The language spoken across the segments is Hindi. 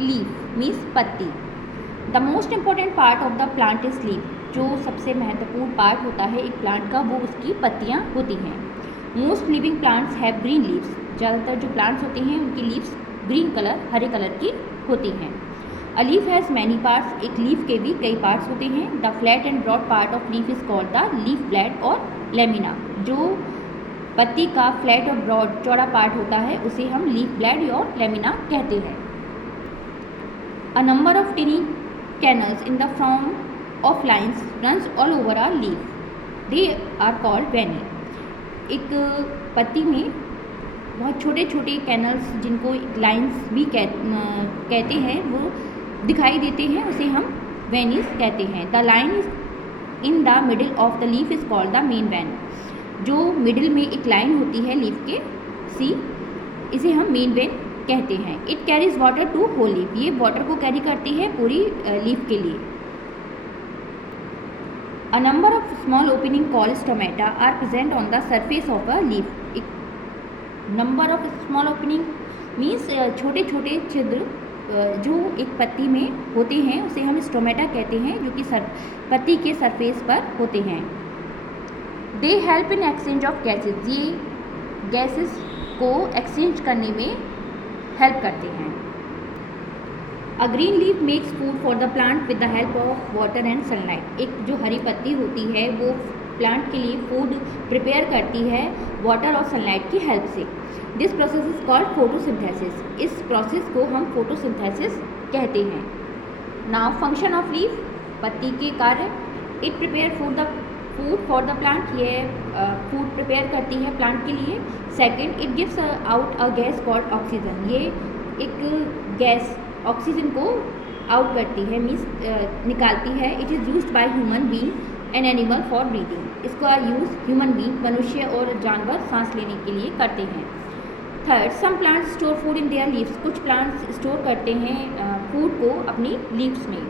लीफ मीन्स पत्ती। The most important part of the plant is leaf. जो सबसे महत्वपूर्ण पार्ट होता है एक प्लांट का वो उसकी पत्तियाँ होती हैं। Most living plants have green leaves. ज़्यादातर जो प्लांट्स होते हैं उनकी लीव्स ग्रीन कलर हरे कलर की होती हैं। A leaf has many parts. एक लीफ के भी कई पार्ट्स होते हैं। The flat and broad part of leaf is called the leaf blade और लेमिना। जो पत्ती का फ्लैट और ब्रॉड चौड़ा पार्ट होता है उसे हम लीफ ब्लेड और लेमिना कहते हैं। A number of tiny canals in the form of lines runs all over a leaf, they are called veiny. एक पत्ती में बहुत छोटे छोटे कैनल्स जिनको लाइन्स भी कहते हैं वो दिखाई देते हैं, उसे हम वेनीज कहते हैं। The line in the middle of the leaf is called the main vein. जो मिडिल में एक लाइन होती है लीफ के सी, इसे हम मेन वेन कहते हैं। It carries water to whole leaf. ये वाटर को कैरी करती है पूरी लीफ के लिए। A number of small opening called stomata are present on the surface of a leaf. Number of small opening means छोटे छोटे छिद्र जो एक पत्ती में होते हैं उसे हम स्टोमेटा कहते हैं, जो कि पत्ती के सरफेस पर होते हैं। They help in exchange of gases. ये गैसेस को एक्सचेंज करने में हेल्प करते हैं। A green leaf makes food for the plant with the help of water and sunlight. एक जो हरी पत्ती होती है वो प्लांट के लिए फूड प्रिपेयर करती है वाटर और सनलाइट की हेल्प से। This process is called photosynthesis. इस प्रोसेस को हम फोटोसिंथेसिस कहते हैं। नाउ फंक्शन ऑफ लीफ, पत्ती के कार्य। It prepare food for the plant. ये फूड प्रिपेयर करती है प्लांट के लिए। Second, it gives out a gas called oxygen. ये एक गैस ऑक्सीजन को आउट करती है, मीन्स निकालती है। It is used by human being and animal for breathing. इसका यूज़ ह्यूमन बीइंग मनुष्य और जानवर सांस लेने के लिए करते हैं। Third, some plants store food in their leaves. कुछ प्लांट्स स्टोर करते हैं फूड को अपनी लीव्स में।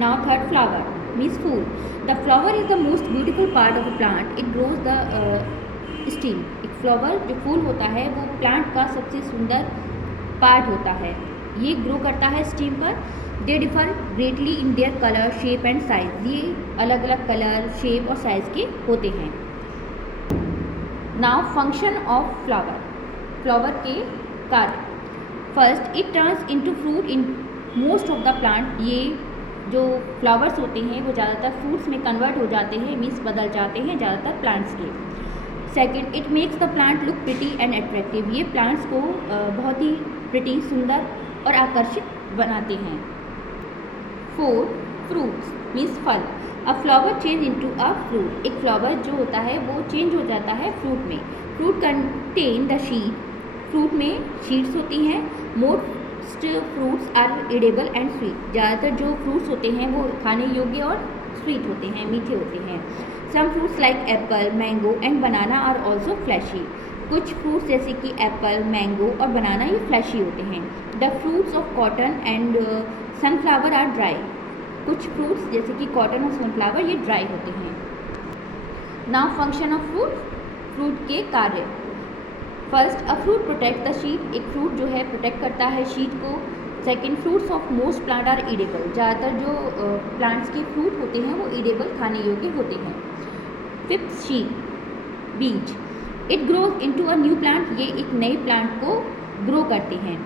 नाउ थर्ड, फ्लावर मीन्स फूल। The flower is the most beautiful part of a plant. It grows the stem. एक फ्लावर जो फूल होता है वो प्लांट का सबसे सुंदर पार्ट होता है। ये ग्रो करता है स्टीम पर। They differ greatly in their colour, shape and size. ये अलग अलग कलर, शेप और साइज के होते हैं। Now function of flower, flower के कार्य। First, it turns into fruit in most of the plant. ये जो फ्लावर्स होते हैं वो ज़्यादातर फ्रूट्स में कन्वर्ट हो जाते हैं, मीन्स बदल जाते हैं ज़्यादातर प्लांट्स के। Second, it makes the plant look pretty and attractive. ये प्लांट्स को बहुत ही प्रिटी, सुंदर और आकर्षित बनाते हैं। फोर्थ, फ्रूट्स मीन्स फल। अ flower change into a fruit. एक फ्लावर जो होता है वो चेंज हो जाता है फ्रूट में। Fruit contain the seed. Fruit में शीड्स होती हैं। Most fruits are edible and sweet. ज़्यादातर जो फ्रूट्स होते हैं वो खाने योग्य और स्वीट होते हैं, मीठे होते हैं। Some fruits like apple, mango and banana are also fleshy. कुछ फ्रूट्स जैसे कि एप्पल, मैंगो और बनाना ये फ्लैशी होते हैं। The fruits of cotton and sunflower are dry. कुछ फ्रूट्स जैसे कि कॉटन और सनफ्लावर ये ड्राई होते हैं। Now function of fruit, fruit के कार्य। First, a fruit protect the seed. एक फ्रूट जो है प्रोटेक्ट करता है शीड को। Second, fruits of most plant are edible. ज़्यादातर जो प्लांट्स के फ्रूट होते हैं वो ईडेबल, खाने योग्य होते हैं। फिफ्थ, शीड, बीज। It grows into a new plant. ये एक नए प्लांट को ग्रो करते हैं।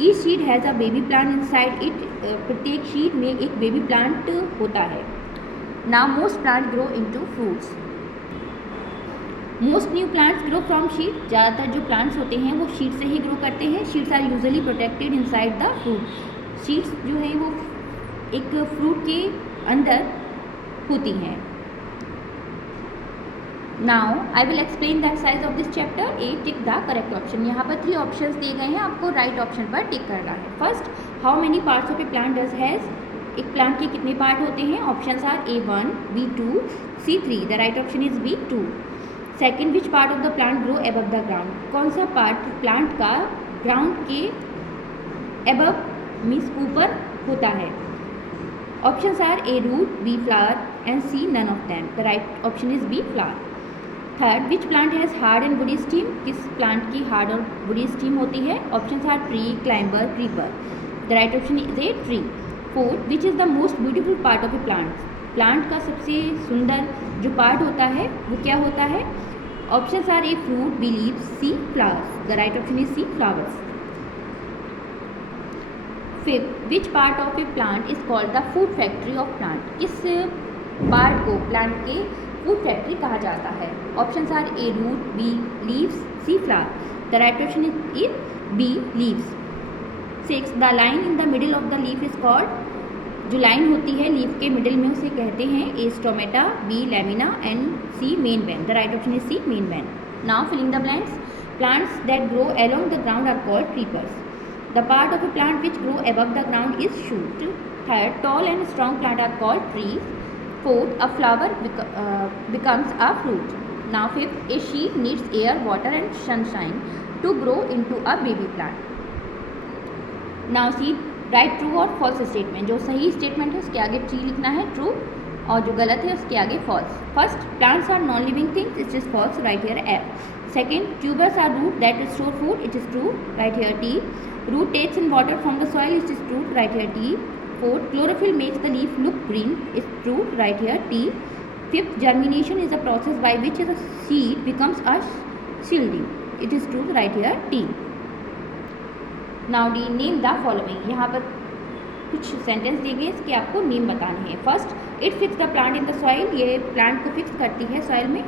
Each शीड has a baby plant inside it. प्रत्येक शीड में एक बेबी प्लांट होता है। Now most plant grow into fruits. Most new plants grow from शीड। ज़्यादातर जो प्लांट्स होते हैं वो शीड से ही ग्रो करते हैं। Seeds are usually protected inside the fruit. Seeds जो है वो एक फ्रूट के अंदर होती हैं। Now I will explain the exercise of this chapter. A, tick the correct option. यहाँ पर 3 ऑप्शंस दिए गए हैं, आपको राइट ऑप्शन पर टिक करना है। First, how many parts of a plant does has. एक प्लांट के कितने पार्ट होते हैं? Options are A1, B2, C3। The right option is B2। Second, which part of the plant grow above the ground. कौन सा पार्ट प्लांट का ग्राउंड के एबव मीन्स ऊपर होता है? Options are A, root, B, flower and C, none of them. The right option is B, flower. Third, which plant has hard and woody stem, किस प्लांट की हार्ड और वुडी स्टीम होती है? Option are tree, climber, creeper. The right option is a tree. Fourth, which is the most beautiful part of a plant, plant का सबसे सुंदर जो पार्ट होता है वो क्या होता है? Option are A fruit, B leaves, C flowers. The right option is C flowers. Fifth, which part of a plant is called the food factory of plant, किस पार्ट को प्लांट के फूड फैक्ट्री कहा जाता है? Option are A root, B leaves, C flower. The right option is B leaves. Six, the line in the middle of the leaf is called, जो लाइन होती है लीफ के मिडिल में उसे कहते हैं A stomata, B lamina and C main vein. The right option is C main vein. Now filling the blanks. Plants that grow along the ground are called creepers. The part of a plant which grow above the ground is shoot. Third, tall and strong plant are called trees. Fourth, a flower becomes a fruit. Now fifth, a sheep needs air, water and sunshine to grow into a baby plant. Now see, write true or false statement. जो सही statement है उसके आगे T लिखना है true, और जो गलत है उसके आगे false. First, plants are non-living things. It is false. Write here F. Second, tubers are root that store food. It is true. Write here T. Root takes in water from the soil. It is true. Write here T. Fourth, chlorophyll makes the leaf look green. It's true. Right here T. Fifth, germination is a process by which the seed becomes a seedling. It is true. Right here T. Now D, name the following. यहाँ पर कुछ सेंटेंस दिए गए, इसके आपको नेम बताने हैं. First, it fix the plant in the soil, ये प्लांट को फिक्स करती है सॉइल में.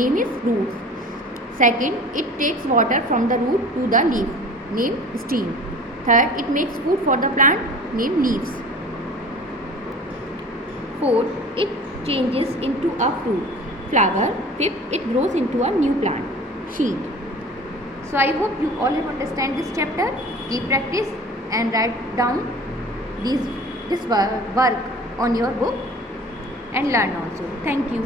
Name is roots. Second, it takes water from the root to the leaf. Name stem. Third, it makes food for the plant. Name leaves. Fourth, it changes into a fruit, flower. Fifth, it grows into a new plant, seed. So I hope you all understand this chapter. Keep practice and write down this work on your book and learn also. Thank you.